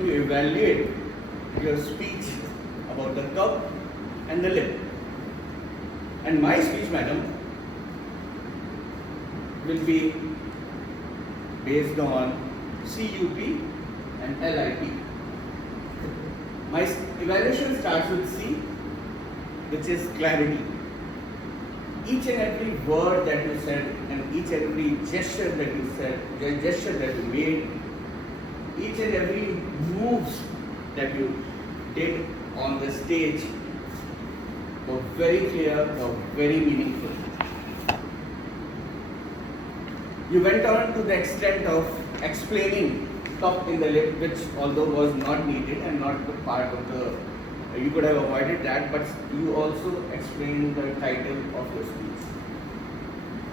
to evaluate your speech about the cup and the lip. And my speech, madam, will be based on CUP and LIP. My evaluation starts with C, which is clarity. Each and every word that you said and each and every gesture that you said, the gesture that you made, each and every moves that you did on the stage were very clear, were very meaningful. You went on to the extent of explaining cup in the lip, which although was not needed and not the part of the, you could have avoided that, but you also explained the title of your speech.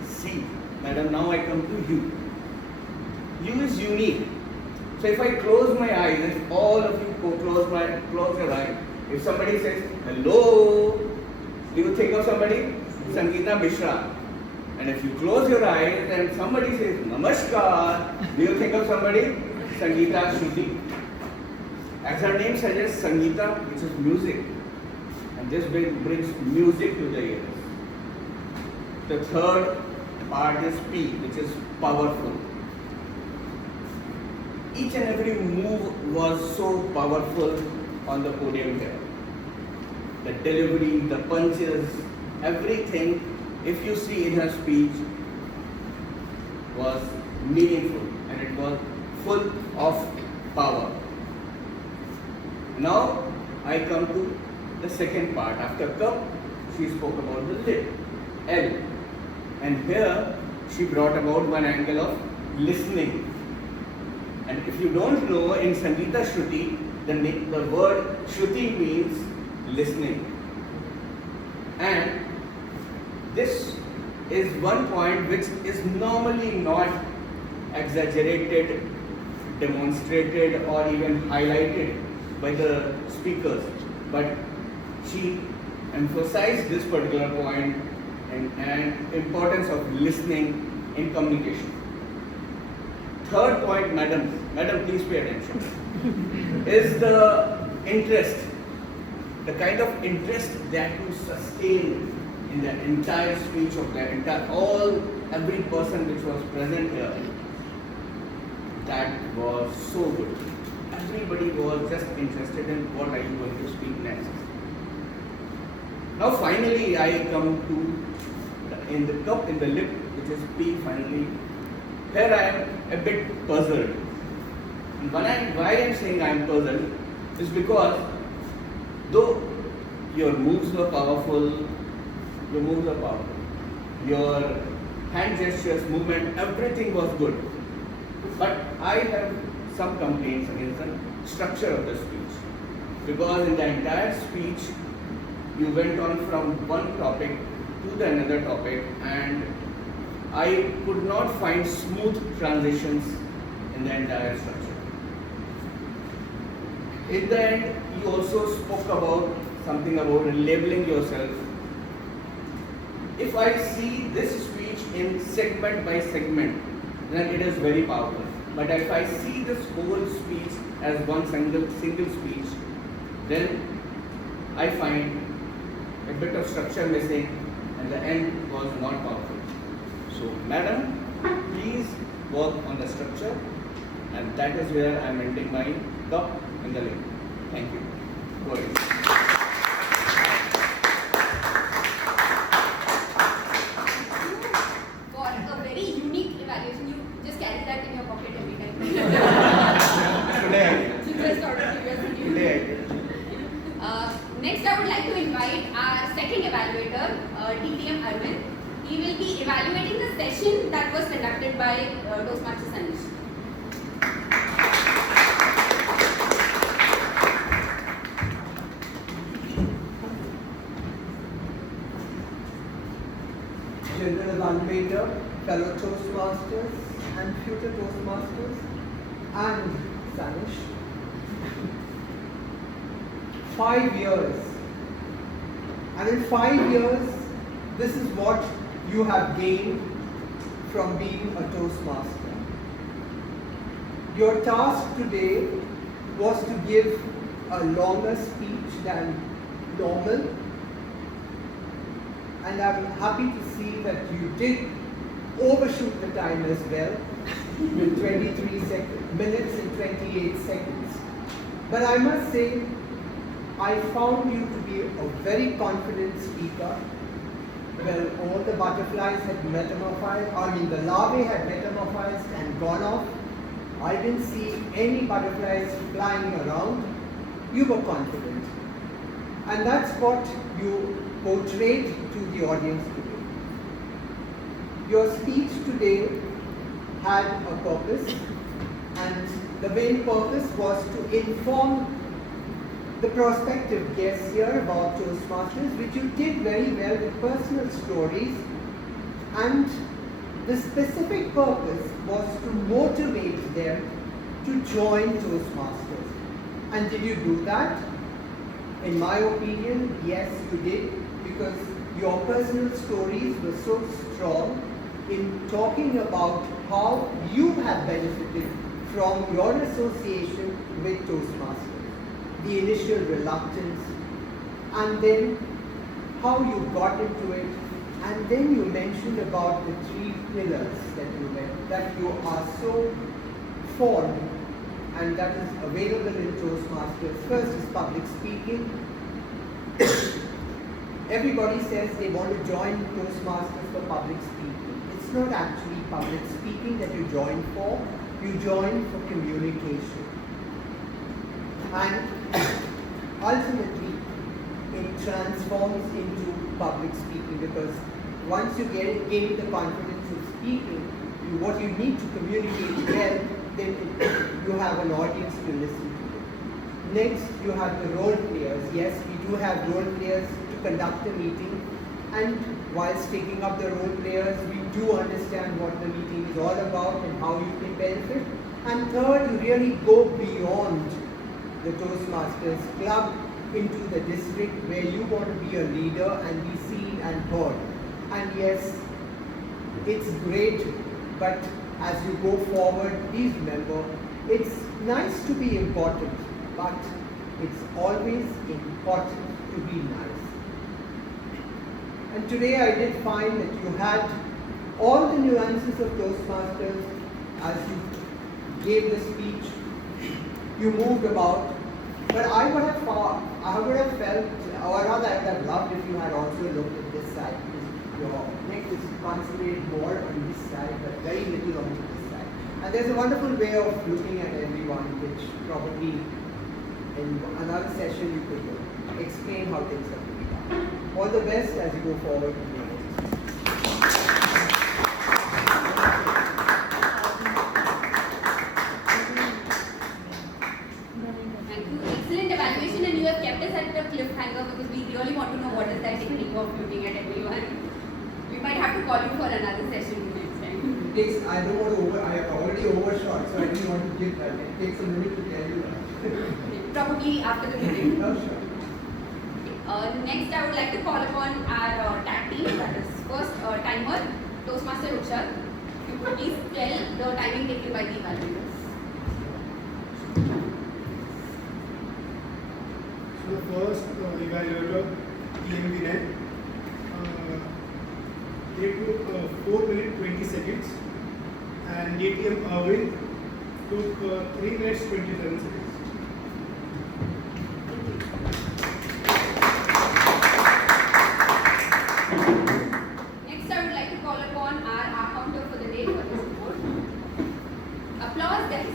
See, madam, now I come to you. You is unique. So if I close my eyes, if all of you close your eyes, if somebody says hello, do you think of somebody? Sangeeta Mishra. And if you close your eyes and somebody says namaskar, do you think of somebody? Sangeeta Shruti. As her name suggests, Sangeeta, which is music, and this brings music to the ears. The third part is P, which is powerful. Each and every move was so powerful on the podium here. The delivery, the punches, everything, if you see in her speech, was meaningful and it was full of power. Now I come to the second part. After cup, she spoke about the lip, L. And here she brought about one angle of listening. And if you don't know, in Sangeeta Shruti, the word Shruti means listening. And this is one point which is normally not exaggerated, demonstrated, or even highlighted by the speakers, but she emphasized this particular point and importance of listening in communication. Third point, madam, please pay attention, is the interest, the kind of interest that you sustain in the entire speech of the every person which was present here. That was so good. Everybody was just interested in what are you going to speak next. Now finally I come to in the cup, in the lip, which is P finally. Here I am a bit puzzled. And why I am saying I am puzzled is because though your moves were powerful, your hand gestures, movement, everything was good. But I have some complaints against the structure of the speech. Because in the entire speech, you went on from one topic to the another topic, and I could not find smooth transitions in the entire structure. In the end, you also spoke about something about labeling yourself. If I see this speech in segment by segment, then it is very powerful. But if I see this whole speech as one single speech, then I find a bit of structure missing and the end was not powerful. So, madam, please work on the structure, and that is where I am ending my cup in the lip. Thank you. Go ahead. For a very unique evaluation, you just carry that in your pocket every time. Today I did. You just sort of curiosity. Today I did. Next, I would like to invite our second evaluator, TTM Arvind. He will be evaluating the session that was conducted by Toastmasters Anish. General evaluator, fellow Toastmasters and future Toastmasters, and Sanish. 5 years. And in 5 years, this is what you have gained from being a Toastmaster. Your task today was to give a longer speech than normal, and I'm happy to see that you did overshoot the time as well with 23 minutes and 28 seconds. But I must say, I found you to be a very confident speaker. Well, all the butterflies had metamorphized, the larvae had metamorphized and gone off. I didn't see any butterflies flying around. You were confident. And that's what you portrayed to the audience today. Your speech today had a purpose, and the main purpose was to inform the prospective guests here about Toastmasters, which you did very well with personal stories, and the specific purpose was to motivate them to join Toastmasters. And did you do that? In my opinion, yes, you did, because your personal stories were so strong in talking about how you have benefited from your association with Toastmasters. The initial reluctance, and then how you got into it, and then you mentioned about the 3 pillars that you are so fond, and that is available in Toastmasters. First is public speaking. Everybody says they want to join Toastmasters for public speaking. It's not actually public speaking that you join for. You join for communication. And ultimately, it transforms into public speaking, because once you gain the confidence of speaking, what you need to communicate well, then you have an audience to listen to. Next, you have the role players. Yes, we do have role players to conduct the meeting, and whilst taking up the role players, we do understand what the meeting is all about and how you can benefit. And third, you really go beyond the Toastmasters club into the district where you want to be a leader and be seen and heard. And yes, it's great, but as you go forward, please remember, it's nice to be important, but it's always important to be nice. And today I did find that you had all the nuances of Toastmasters as you gave the speech. You moved about, but I would have felt, or rather I would have loved if you had also looked at this side, because your neck is concentrated more on this side, but very little on this side. And there's a wonderful way of looking at everyone, which probably in another session you could explain how things are to be done. All the best as you go forward. Cliffhanger, because we really want to know what is that technique of looking at everyone. We might have to call you for another session next time. I don't want to I have already overshot, so I didn't want to give that. It takes a minute to tell you that. Probably after the meeting. Oh, sure. Next, I would like to call upon our tag team, that is first timer, Toastmaster Ruksha. You could please tell the timing taken by the evaluators. So the first evaluator, TM Vinay, they took 4 minutes 20 seconds, and DTM Arvind took 3 minutes 27 seconds. Next, I would like to call upon our counter for the day for this report. Applause, guys.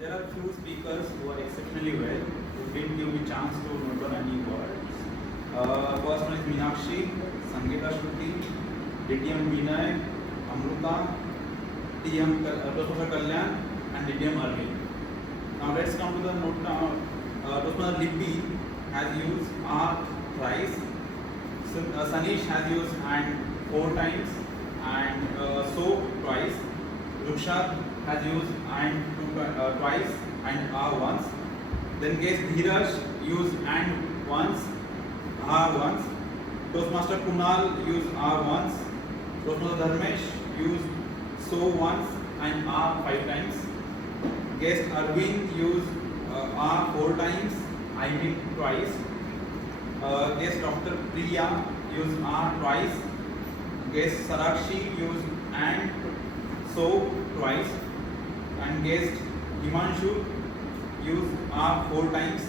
There are few speakers who are exceptionally well, who didn't give me chance to note down any words. First one is Meenakshi, Sangeeta Shruti, DTM Vinay, Amruta, TM Professor Kalyan, and DTM Arvind. Now let's come to the note down. Toastmaster Lippy has used R thrice. Sanish has used and 4 times, and so twice. Ruksha has used and twice and R once. Then guest Dheeraj used and once, R once. Toastmaster Kunal used R once. Toastmaster Dharmesh used so once and are 5 times. Guest Arvind used are 4 times, I mean twice. Guest Dr. Priya used are twice. Guest Sarakshi used and so twice. And guest Himanshu used are 4 times.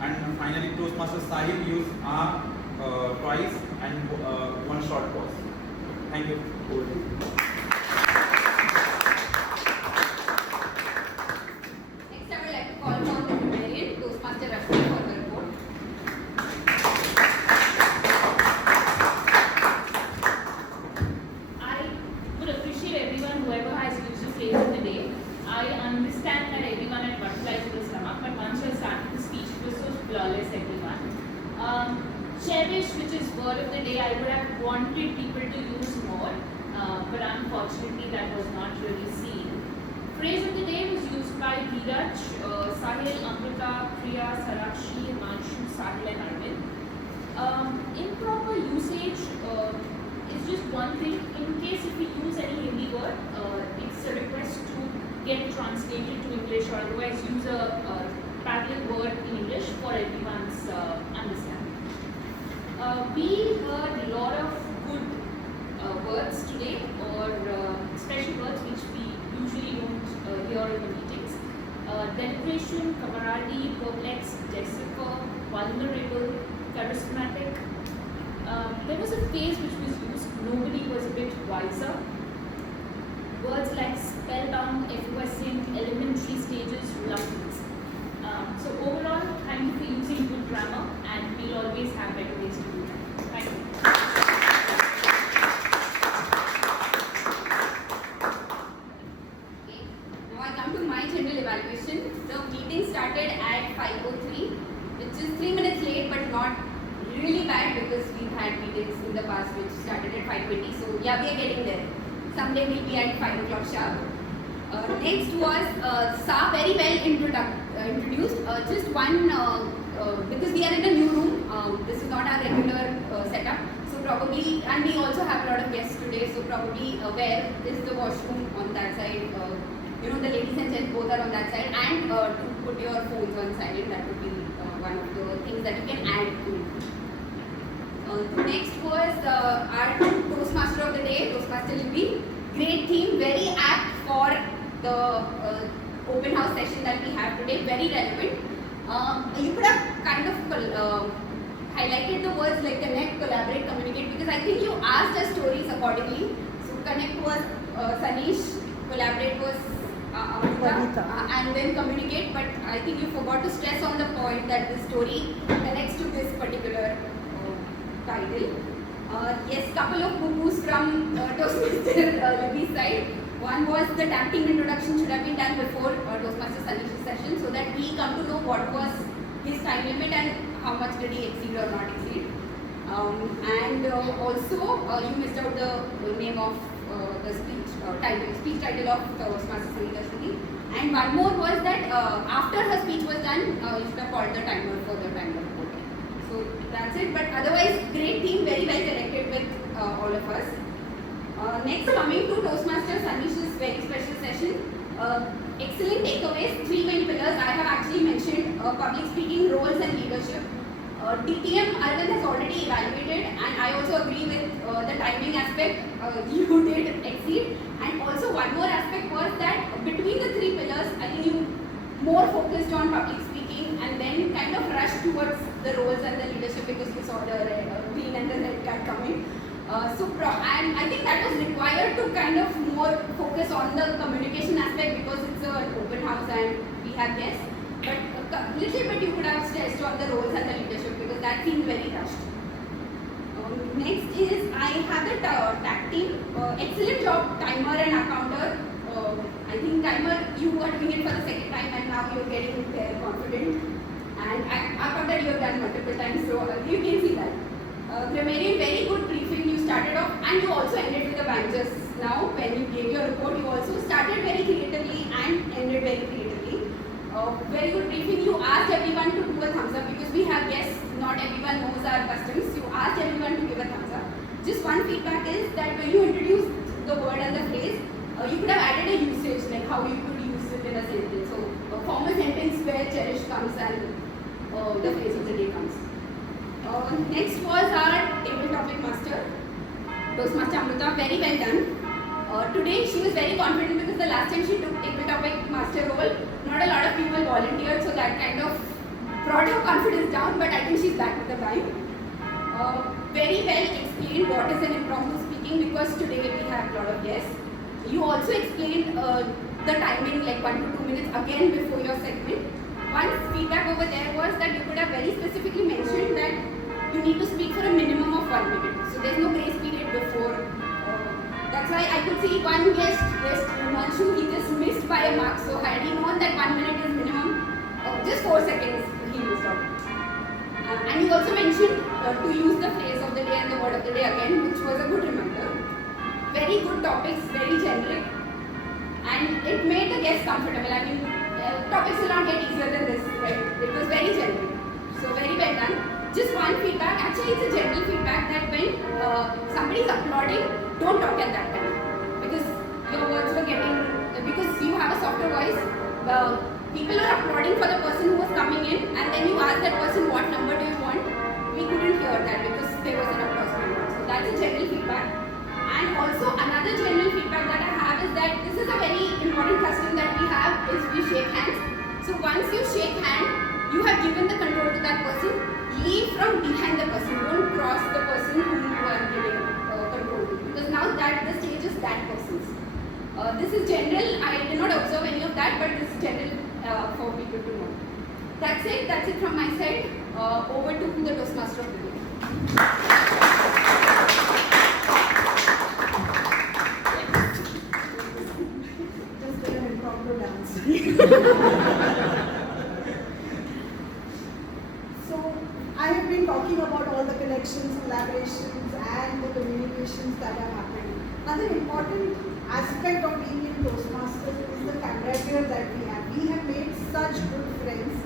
And finally Toastmasters Sahil used are twice and one short pause. Thank you. Next, I would like to call upon the grammarian, Toastmaster Rashmi, for the report. I would appreciate everyone, whoever has used the phrase of the day. I understand that everyone had butterflies in the stomach, but once you started the speech, it was so flawless, everyone. Cherish, which is word of the day, I would have wanted people to use more, but unfortunately that was not really seen. Phrase of the day was used by Dheeraj, Sahil, Amrita, Priya, Sarakshi, Himanshu, Sahil and Arvind. Improper usage is just one thing. In case if we use any Hindi word, it's a request to get translated to English, or otherwise use a parallel word in English for everyone's understanding. We heard a lot of good words today, or special words which we usually don't hear in the meetings. Deliberation, camaraderie, perplexed, decipher, vulnerable, charismatic. There was a phrase which was used, nobody was a bit wiser. Words like spellbound, effervescent, elementary stages, reluctance. So overall, thank you for using good grammar, and we'll always have better ways to do that. Thank you. Okay. Now I come to my general evaluation. The meeting started at 5:03, which is 3 minutes late, but not really bad because we've had meetings in the past which started at 5:20. So yeah, we are getting there. Someday we'll be at 5 o'clock sharp. Next was Sa very well introduced. Just one, because we are in a new room, this is not our regular setup. So probably, and we also have a lot of guests today, so probably where is the washroom on that side, the ladies and gents both are on that side, and to put your phones on silent, that would be one of the things that you can add to it. Next was our Toastmaster of the day, Toastmaster Libby. Great theme, very apt for the open house session that we have today, very relevant. You could have kind of highlighted the words like connect, collaborate, communicate, because I think you asked us stories accordingly. So connect was Sanish, collaborate was Amrita, and then communicate, but I think you forgot to stress on the point that the story connects to this particular title. Yes, couple of boo-boos from Toastmaster Libby's side. One was the tag team introduction should have been done before Toastmaster Sanish's session, so that we come to know what was his time limit and how much did he exceed or not exceed. And also you missed out the name of the speech title of Toastmaster Sanish's. And one more was that after her speech was done, you should have called the timer for the timer. So that's it, but otherwise great team, very well connected with all of us. Next, coming to Toastmasters Sanish's very special session. Excellent takeaways, 3 main pillars. I have actually mentioned public speaking, roles and leadership. DTM Arvind has already evaluated, and I also agree with the timing aspect. You did exceed. And also one more aspect was that between the 3 pillars, I think you more focused on public speaking and then kind of rushed towards the roles and the leadership because you saw the green and the red card coming. And I think that was required to kind of more focus on the communication aspect because it's an open house and we have guests. But a little bit you could have stressed on the roles and the leadership because that seemed very rushed. Next is I have the tag team. Excellent job, timer and accounter. I think timer, you were doing it for the second time and now you're getting very confident. And accounter you have done multiple times, so you can see that. Grammarian, very good briefing you started off, and you also ended with a bang. Just now when you gave your report, you also started very creatively and ended very creatively. Very good briefing. You asked everyone to do a thumbs up because we have guests, not everyone knows our customs. You asked everyone to give a thumbs up. Just one feedback is that when you introduced the word and the phrase, you could have added a usage, like how you could use it in a sentence. So form a sentence where cherish comes and the phrase of the day comes. Next was our table topic master, Toastmaster Amrita. Very well done. Today she was very confident because the last time she took table topic master role, not a lot of people volunteered, so that kind of brought her confidence down, but I think she's back with the time. Very well explained what is an impromptu speaking, because today we have a lot of guests. You also explained the timing, like 1 to 2 minutes again before your segment. One feedback over there was that you could have very specifically mentioned that you need to speak for a minimum of 1 minute. So there's no grace period before. That's why I could see one guest, Manshu, he just missed by a mark. So had he known that 1 minute is minimum, just 4 seconds he missed out. And you also mentioned to use the phrase of the day and the word of the day again, which was a good reminder. Very good topics, very generic, and it made the guests comfortable. I mean, topics will not get easier than this, right? It was very generic. So very well done. Just one feedback, actually it's a general feedback that when somebody is applauding, don't talk at that time. Because your words were getting, because you have a softer voice, people are applauding for the person who was coming in, and then you ask that person what number do you want. We couldn't hear that because there was an applause going on. So that's a general feedback. And also another general feedback that I have is that this is a very important custom that we have is we shake hands. So once you shake hand, you have given the control to that person. Leave from behind the person. Don't cross the person whom you are giving control to. Because now that the stage is that person's. This is general. I did not observe any of that, but this is general for people to know. That's it. That's it from my side. Over to the Toastmaster of the day. Just did an impromptu dance. So, I have been talking about all the connections, collaborations, and the communications that are happening. Another important aspect of being in Toastmasters is the camaraderie that we have. We have made such good friends.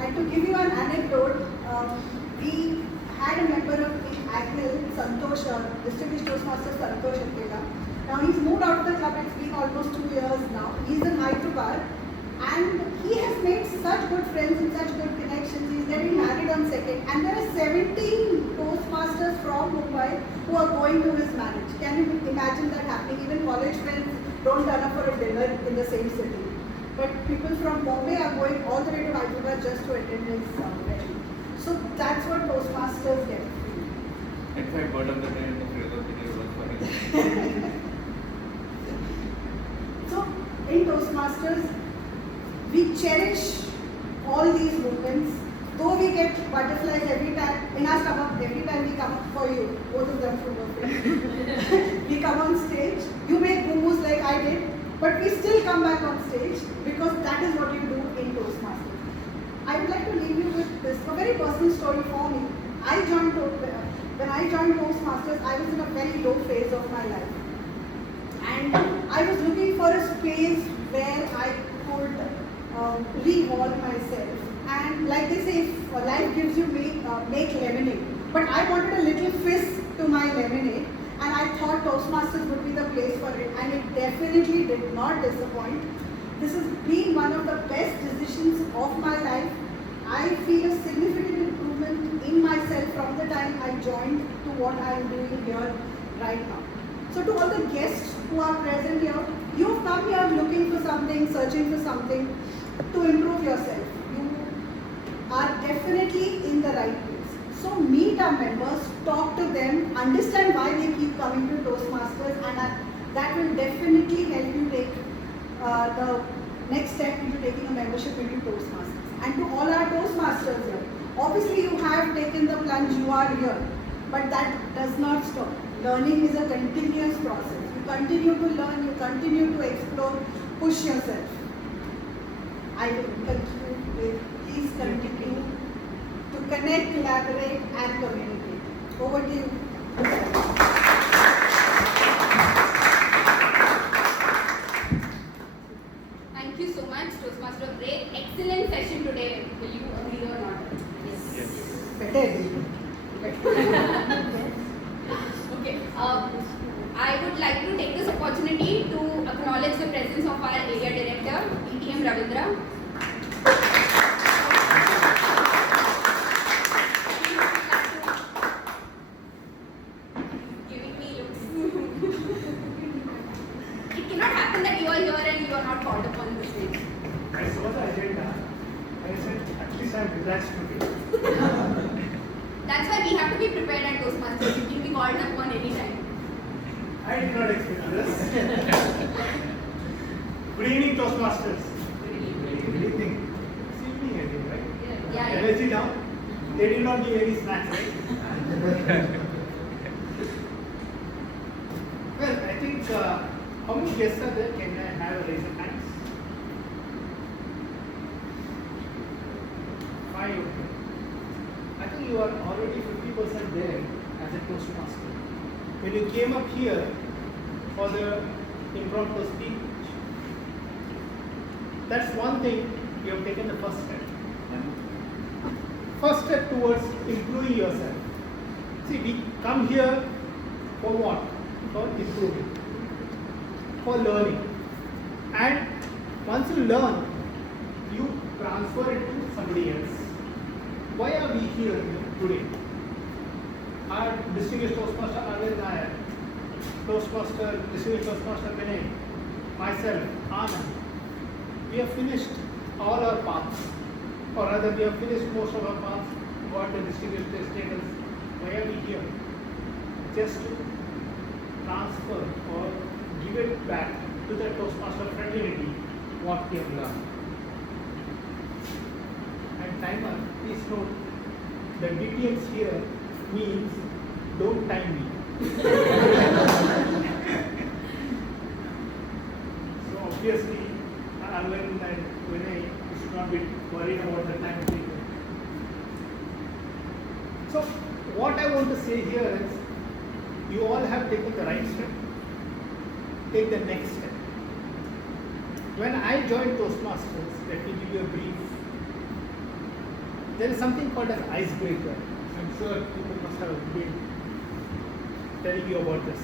And to give you an anecdote, we had a member of the Agnil, Santosh, distinguished Toastmaster Santosh Akela. Now he's moved out of the club, it's been almost 2 years now. He's in Hyderabad and he has made such good friends and such good connections. He's getting married on 2nd, and there are 17 Toastmasters from Mumbai who are going to his marriage. Can you imagine that happening? Even college friends don't turn up for a dinner in the same city. But people from Bombay are going all the way to Hyderabad just to attend his wedding. So that's what Toastmasters get. In fact, word of the day and the phrase of the day was for him. So in Toastmasters, we cherish all these moments. Though we get butterflies every time in our stomach, every time we come for you, both of them from your we come on stage. You make boo-boos like I did, but we still come back on stage because that is what you do in Toastmasters. I would like to leave you with this, a very personal story for me. When I joined Toastmasters, I was in a very low phase of my life. And I was looking for a space where I could revolve myself. And like they say, if life gives you make lemonade. But I wanted a little fizz to my lemonade. And I thought Toastmasters would be the place for it. And it definitely did not disappoint. This has been one of the best decisions of my life. I feel a significant improvement in myself from the time I joined to what I am doing here right now. So to all the guests who are present here, you have come here looking for something, searching for something to improve yourself. You are definitely in the right place. So meet our members, talk to them, understand why they keep coming to Toastmasters, and that will definitely help you take the next step into taking a membership into Toastmasters. And to all our Toastmasters here, obviously you have taken the plunge, you are here, but that does not stop. Learning is a continuous process. You continue to learn, you continue to explore, push yourself. I will conclude with please continue to connect, collaborate and communicate. Over to you. Thank you so much, Toastmaster. Great, excellent session today. Will you agree or not? Yes. Better. Okay. I would like to take this opportunity to acknowledge DTM Ravindra. Giving me looks. It cannot happen that you are here and you are not called upon the stage. I saw the agenda. I said, at least I'm relaxed today. That's why we have to be prepared at Toastmasters. You can be called upon any time. I did not expect this. Good evening, Toastmasters. Good evening. It's evening, I think, right? Yeah. Energy down. They did not give any snacks, right? Well, I think, how many guests are there? Can I have a raise of hands? 5. I think you are already 50% there as a Toastmaster. When you came up here for the impromptu speech, that's one thing you have taken the first step. First step towards improving yourself. See, we come here for what? For improving, for learning. And once you learn, you transfer it to somebody else. Why are we here today? Our distinguished Toastmaster Arvind Nair, distinguished Toastmaster Vinay, myself, Anand, we have finished all our paths, or rather we have finished most of our paths, got the distinguished status. Why are we here? Just to transfer or give it back to the Toastmaster fraternity what we have learned. And timer, please note, the DTMs here means don't time me. So obviously, Arvind and Vinay should not be worried about the time taken. So what I want to say here is, you all have taken the right step. Take the next step. When I joined Toastmasters, let me give you a brief. There is something called an icebreaker. I'm sure people must have been telling you about this.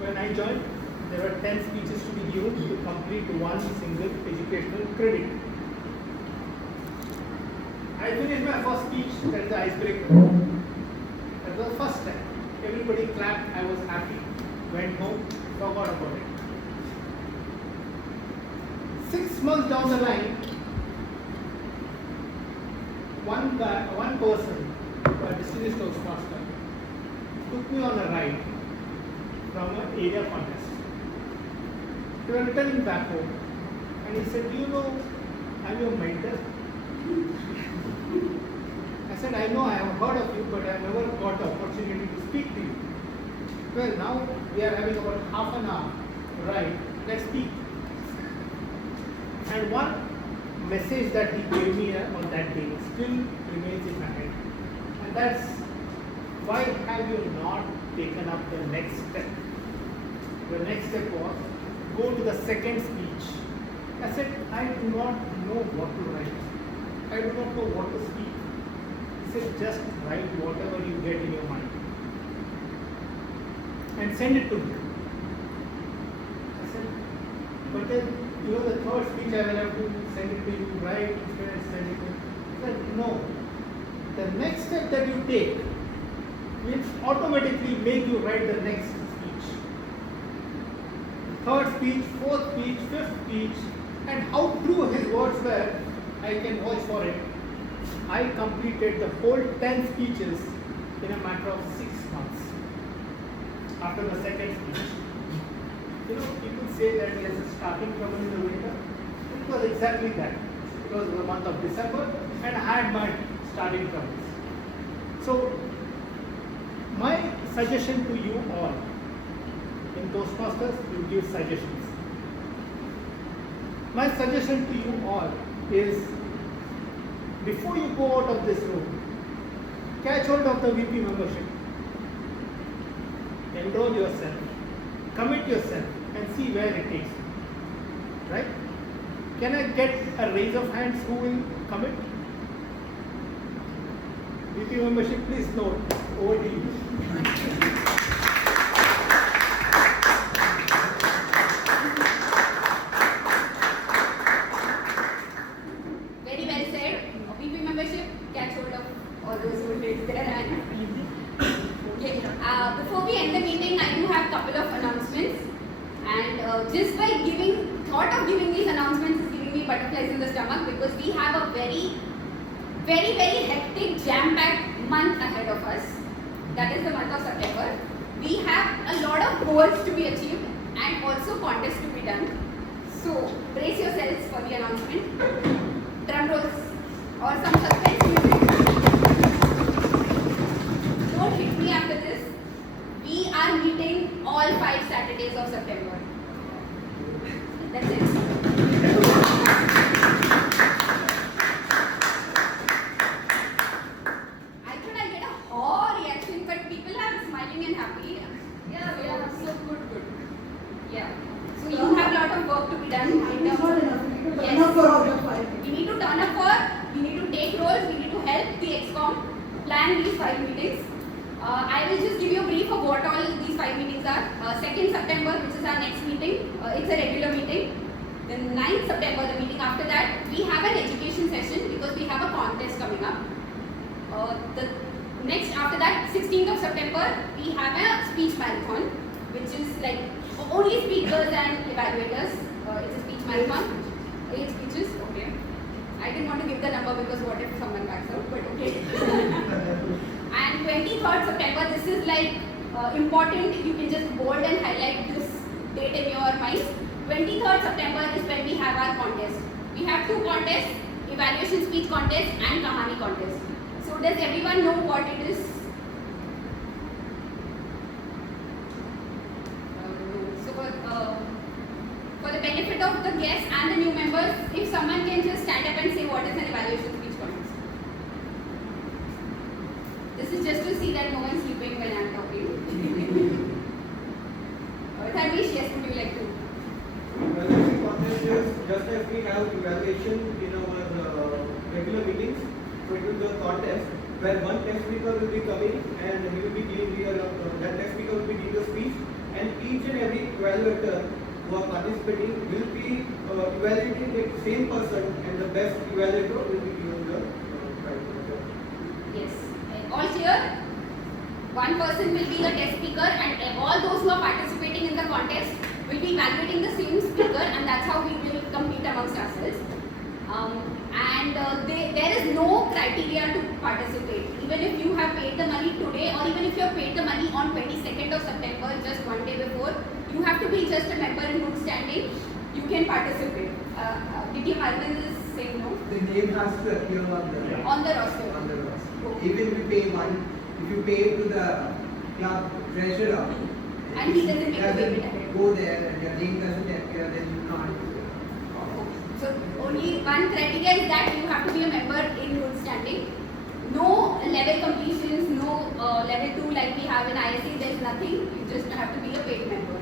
When I joined, there were 10 speeches to be given to complete one single educational credit. I finished my first speech, that's the icebreaker. That was the first step. Everybody clapped, I was happy. Went home, forgot about it. 6 months down the line, one person, a distinguished Toastmaster, took me on a ride from an area contest. We were returning back home, and he said, "Do you know I'm your mentor?" I said, "I know, I have heard of you, but I have never got the opportunity to speak to you." Well, now we are having about half an hour ride. Let's speak. And one message that he gave me on that day still remains in my head. And that's, why have you not taken up the next step? The next step was, go to the second speech. I said, I do not know what to write. I do not know what to speak. He said, just write whatever you get in your mind and send it to me. I said, but then, you know, the third speech I will have to send it to you, write, send it to you. I said, no. The next step that you take will automatically make you write the next speech. Third speech, fourth speech, fifth speech, and how true his words were, I can vouch for it. I completed the whole 10 speeches in a matter of 6 months after the second speech. You know, people say that he has a starting trouble in the winter. It was exactly that. It was the month of December, and I had my starting troubles. So, my suggestion to you all, in Toastmasters, you give suggestions. My suggestion to you all is, before you go out of this room, catch hold of the VP membership, enroll yourself, commit yourself, and see where it takes you. Right? Can I get a raise of hands who will commit? VP membership, please note. Over to you. butterflies in the stomach because we have a very, very, very hectic, jam-packed month ahead of us. That is the month of September. We have a lot of goals to be achieved and also contests to be done. So brace yourselves for the announcement. Drum rolls or some suspense music. Don't hit me after this. We are meeting all 5 Saturdays of September. That's it. I thought I'd get a haw reaction, but people are smiling and happy. Yeah, so good. Yeah. So you have a lot of work to be done. It's not enough. We need to turn Yes. up for all the 5. We need to turn up for, we need to take roles, we need to help the ExCom plan these 5 meetings. I will just give you a brief of what all these 5 meetings are. 2nd September, which is our next meeting, it's a regular meeting. Then 9th September, the meeting after that, we have an education session because we have a contest coming up. The next after that, 16th of September, we have a speech marathon, which is like only speakers and evaluators. It's a speech marathon. 8 speeches, okay. I didn't want to give the number because what if someone backs out, but okay. And 23rd September, this is like important. You can just bold and highlight this date in your mind. 23rd September is when we have our contest. We have 2 contests, evaluation speech contest and Kahani contest. So does everyone know what it is? So for the benefit of the guests and the new members, if someone can just stand up and say what is an evaluation speech contest. This is just to see that no one's sleeping when I'm talking. Dharmesh, yes, would you like to? Evaluation contest is just as we have evaluation in our regular meetings, so it will be a contest where one test speaker will be coming and he will be giving that test speaker will be giving a speech, and each and every evaluator who are participating will be evaluating the same person, and the best evaluator will be given the prize. Yes. All clear? One person will be the test speaker and all those who are participating in the contest will be evaluating the same speaker, and that's how we will compete amongst ourselves. There is no criteria to participate. Even if you have paid the money today or even if you have paid the money on 22nd of September, just one day before, you have to be just a member in good standing. You can participate. Did Arvind is saying no? The name has to appear on the roster. On the roster. Even if you pay if you pay to the club treasurer, And he doesn't make a payment ahead. go there and your name doesn't appear, then you not. So only one criteria is that you have to be a member in good standing. No level completions, no level 2 like we have in ISC, there is nothing. You just have to be a paid member.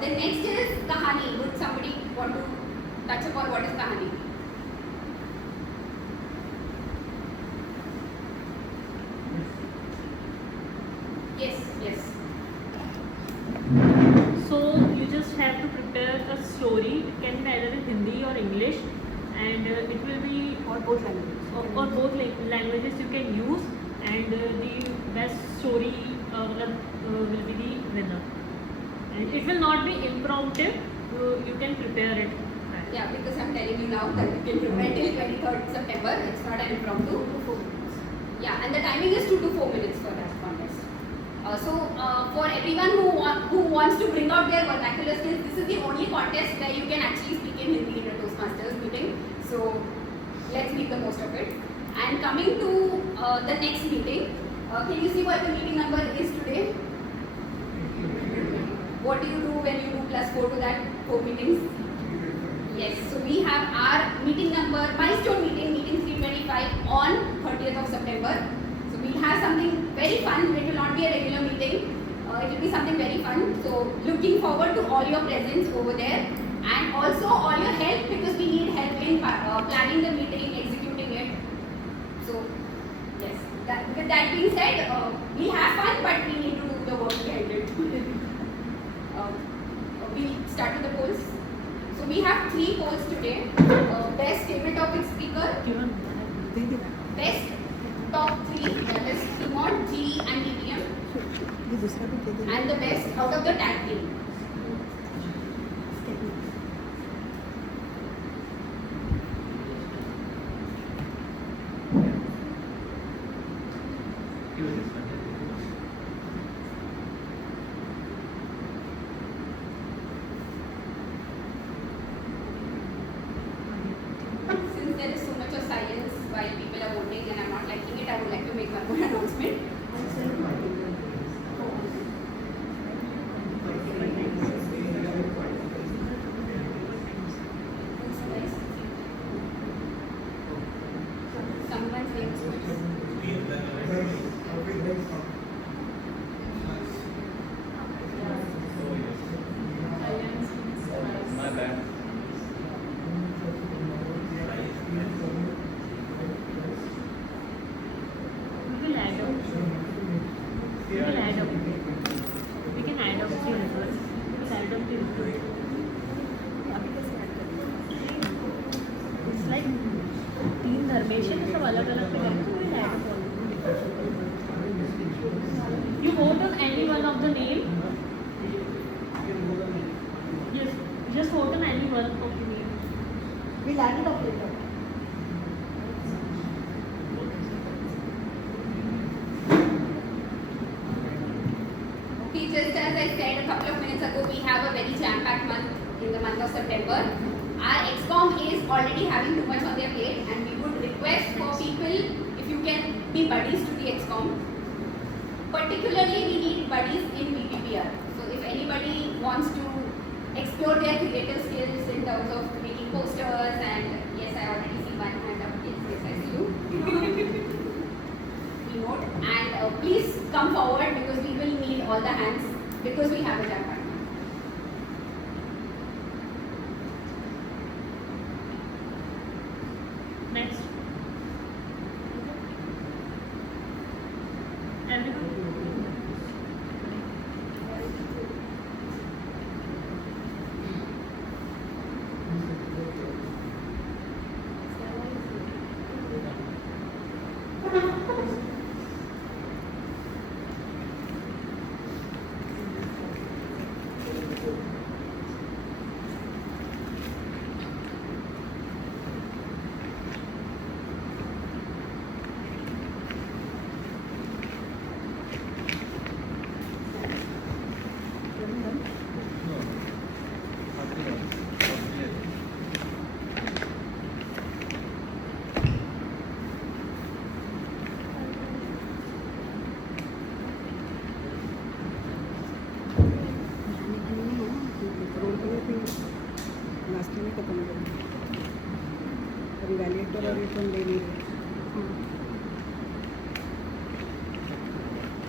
The next is Kahani. Would somebody want to touch upon what is Kahani? Yes. So you just have to prepare a story. It can be either in Hindi or English, and it will be Or both languages. or both languages you can use, and the best story will be the winner. And it will not be impromptu. You can prepare it. Yeah, because I'm telling you now that you can prepare till 23rd September. It's not an impromptu. Yeah, and the timing is 2 to 4 minutes for that contest. For everyone who wants to bring out their vernacular skills, this is the only contest where you can actually speak in Hindi in a Toastmasters meeting. So let's make the most of it. And coming to the next meeting, can you see what the meeting number is today? What do you do when you do +4 to that 4 meetings? Yes, so we have our meeting number, milestone meeting 325 on 30th of September. So we'll have something very fun. It will not be a regular meeting. It will be something very fun. So looking forward to all your presence over there and also all your help because we need help in planning the meeting, executing it. So yes, with that being said, we have fun but we need to do the work behind it. We start with the polls. So we have 3 polls today. Best table topic speaker, best top 3, that is Timon, G and DTM, and the best out of the tag team. make one more announcement. Someone's name is My bad. We will add up. We will add up. We can add up the results. We will add up the results. It's like तीन धर्मेश है सब अलग अलग पे करते हैं. We will add up all. You vote on any one of the name. Yes, just vote on any one of the name. We'll add it up later. Okay, just as I said a couple of minutes ago, we have a very jam-packed month in the month of September. Our XCOM is already having too much on their plate, and we would request for people if you can be buddies to the XCOM. Particularly, we need buddies in BPPR. So if anybody wants to explore their creative skills in terms of making posters, and yes, I already see one hand up. Yes, I see you. We note, and please come forward because we will need all the hands because we have a jam packed month. Next. Everyone. रिवैल्यूएटर और ये तो ले ली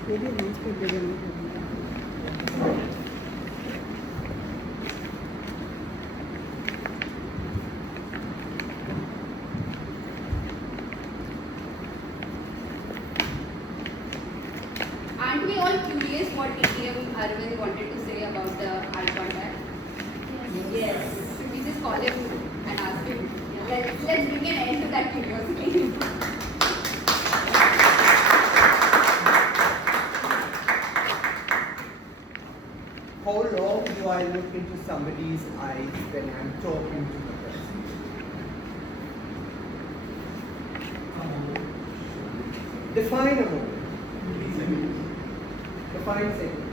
ये भी launch कर देगा Aren't we all curious what TTM Arvind wanted to say about the eye contact? Yes. Should we just call him and ask him? Let's bring an end to that curiosity. How long do I look into somebody's eyes when I'm talking to the person? Define a moment. Define seconds.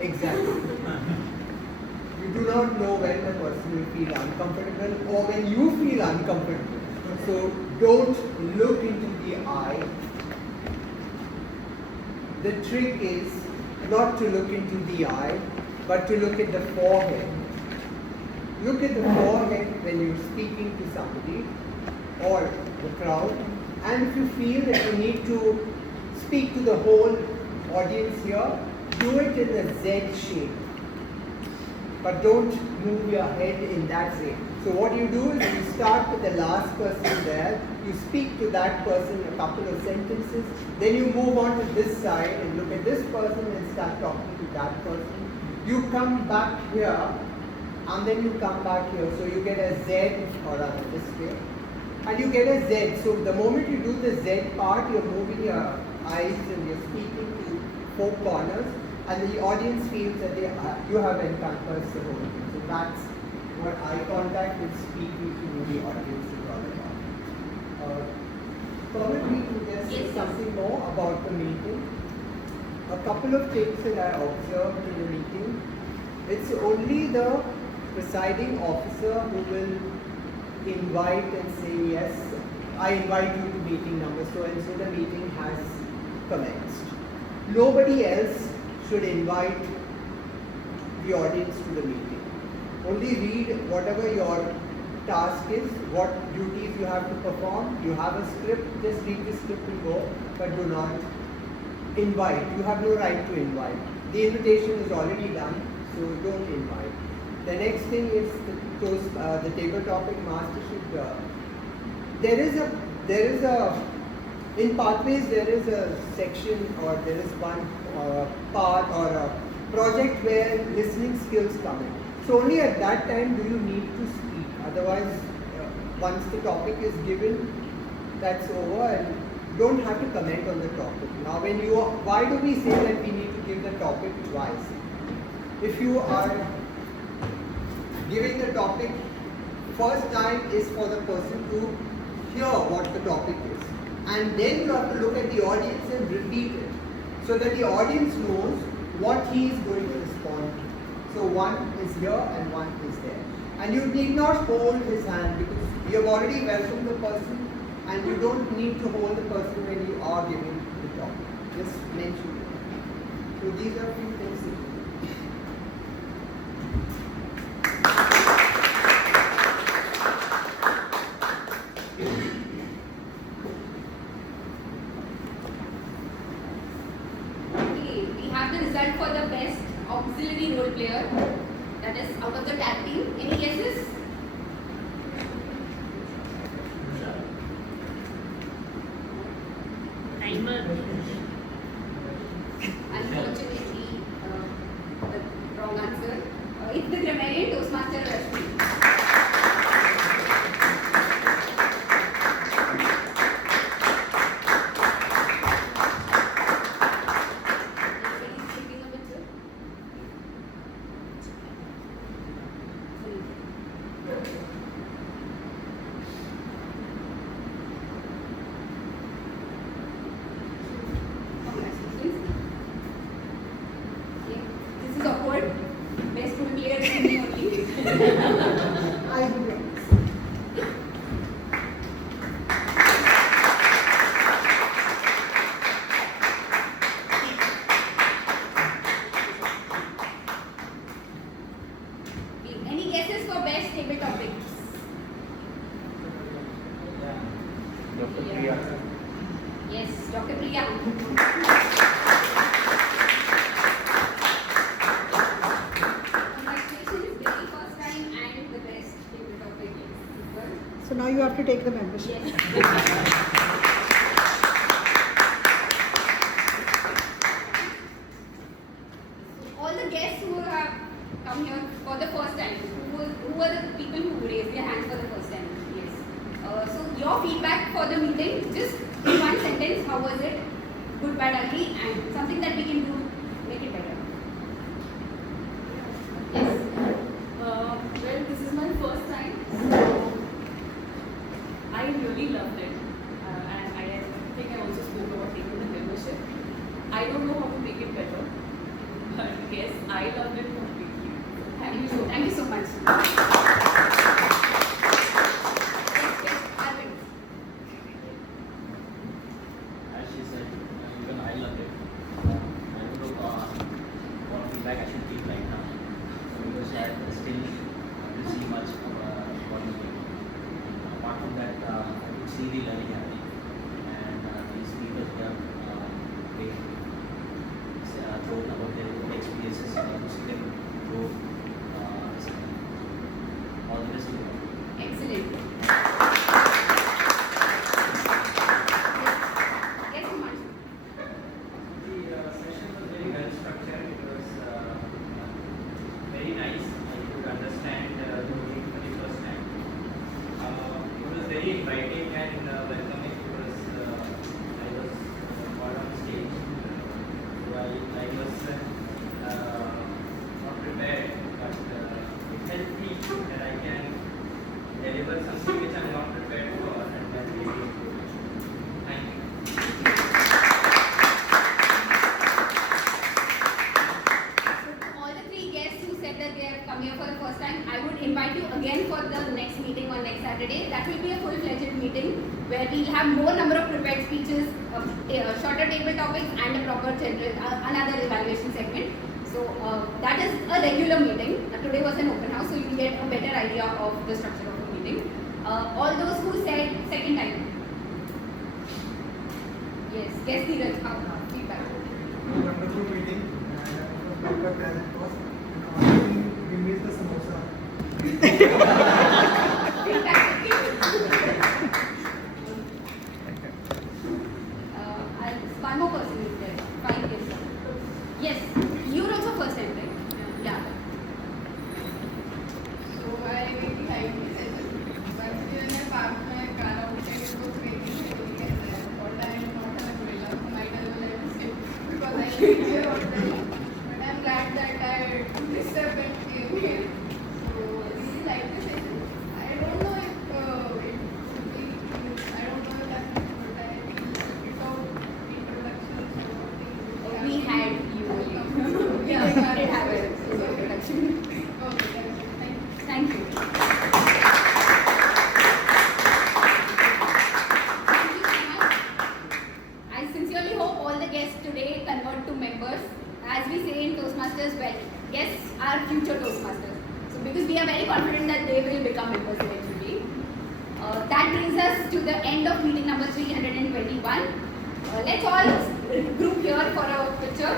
Exactly. You do not know when the person will feel uncomfortable or when you feel uncomfortable. So don't look into the eye. The trick is not to look into the eye, but to look at the forehead. Look at the forehead when you're speaking to somebody or the crowd. And if you feel that you need to speak to the whole audience here, do it in a Z shape. But don't move your head in that way. So what you do is you start with the last person there, you speak to that person a couple of sentences, then you move on to this side and look at this person and start talking to that person. You come back here and then you come back here. So you get a Z, or rather this way, and you get a Z. So the moment you do the Z part, you're moving your eyes and you're speaking to four corners, and the audience feels that you have encompassed the whole thing. So that's what eye contact with speaking to the audience is all about. Probably to just say something more about the meeting. A couple of things that I observed in the meeting. It's only the presiding officer who will invite and say, yes, I invite you to meeting number so and so, the meeting has commenced. Nobody else should invite the audience to the meeting. Only read whatever your task is, what duties you have to perform. You have a script, just read the script and go, but do not invite. You have no right to invite. The invitation is already done, so don't invite. The next thing is the table topic mastership. There is a in Pathways there is a section or there is one part or a project where listening skills come in. So only at that time do you need to speak. Otherwise, once the topic is given, that's over and don't have to comment on the topic. Now why do we say that we need to give the topic twice? If you are giving the topic first time is for the person to hear what the topic is. And then you have to look at the audience and repeat it. So that the audience knows what he is going to respond to. So one is here and one is there. And you need not hold his hand because you have already welcomed the person and you don't need to hold the person when you are giving the topic. Just mention it. So these are few things that you do. For the best auxiliary role player, that is out of the tag team. Any guesses? Timer. Unfortunately, the wrong answer. It's the grammarian Toastmaster recipe. So now you have to take the membership. All the guests who have come here for the first time, who are the people who raised their hands for the first time? Yes. So your feedback for the meeting, just in one sentence, how was it? Good, bad, ugly, and something that we can do, make it better. Yes. Well, this is my first time, so I really loved it. And I think I also spoke about taking the membership. I don't know how to make it better, but yes, I loved it completely. Thank you so much. As she said, even I loved it. I don't know what feedback I should give right now. Because I still didn't see much of what you did. Apart from that, I could see the learning happening. And these speakers who have told about their own experiences, I could see them grow. All the best to them. Excellent. Yes, Himanshu. The session was very well structured. It was very nice. I could understand the meeting for the first time. It was very inviting and welcoming because I was part on stage. So I was not prepared, but it helped me that I can deliver something which I am not prepared for, and that really is good. Thank you. All the three guests who said that they have come here for the first time, I would invite you again for the next meeting on next Saturday. Saturday. That will be a full-fledged meeting where we'll have more number of prepared speeches, shorter table topics, and a proper general another evaluation segment. So that is a regular meeting. Today was an open house, so you will get a better idea of the structure of the meeting. All those who said second time. Yes, guess the result. Feedback. Wonderful meeting. And as it was. And we missed the samosa. One more person is there. 5 years. Yes, you were also first time, right? Yeah. So I really like this session. But in a park mein karaoke was waiting for me and I thought I am not an umbrella, so might as well let me skip because I came here already. But I'm glad that I disturbed and came here. So I really like the session. I don't know if it should be, I don't know if that's good, but I feel without introductions or things. We had you. Yeah, we did have an introduction. Okay, Thank you. I sincerely hope all the guests today convert to members. As we say in Toastmasters, well, guests are future Toastmasters. So because we are very confident that they will become members eventually. That brings us to the end of meeting number 321. Let's all group here for a picture.